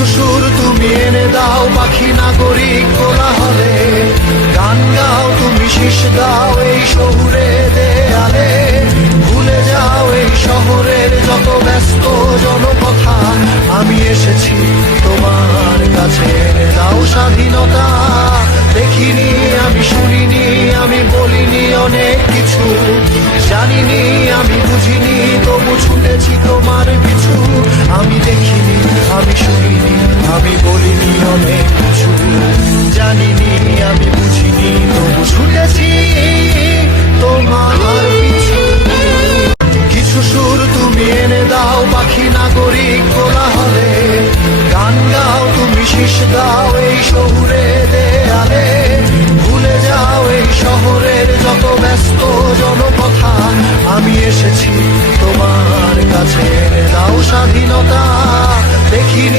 কিছু সুর তুমি এনে দাও পাখি নাগরিক কোলাহলে, গান গাও তুমি শীষ দাও এই শহুরে দেয়ালে, ভুলে যাও এই শহরের যত ব্যস্ত জনকথা। আমি এসেছি তোমার কাছে, এনে দাও স্বাধীনতা। দেখিনি আমি শুনিনি আমি বলিনি অনেক কিছু, জানিনি আমি বুঝিনি তবু ছুটেছি তোমার পিছু। আমি দেখিনি আমি শুনিনি আমি বলিনি অনেক কিছু, জানিনি আমি বুঝিনি তবু ছুটেছি তোমার পিছু। কিছু সুর তুমি এনে দাও পাখি নাগরিক কোলাহলে, গান গাও তুমি শীষ দাও এই শহুরে দেয়ালে, ভুলে যাও এই শহরের যত ব্যস্ত জনকথা। আমি এসেছি তোমার কাছে, এনে দাও স্বাধীনতা।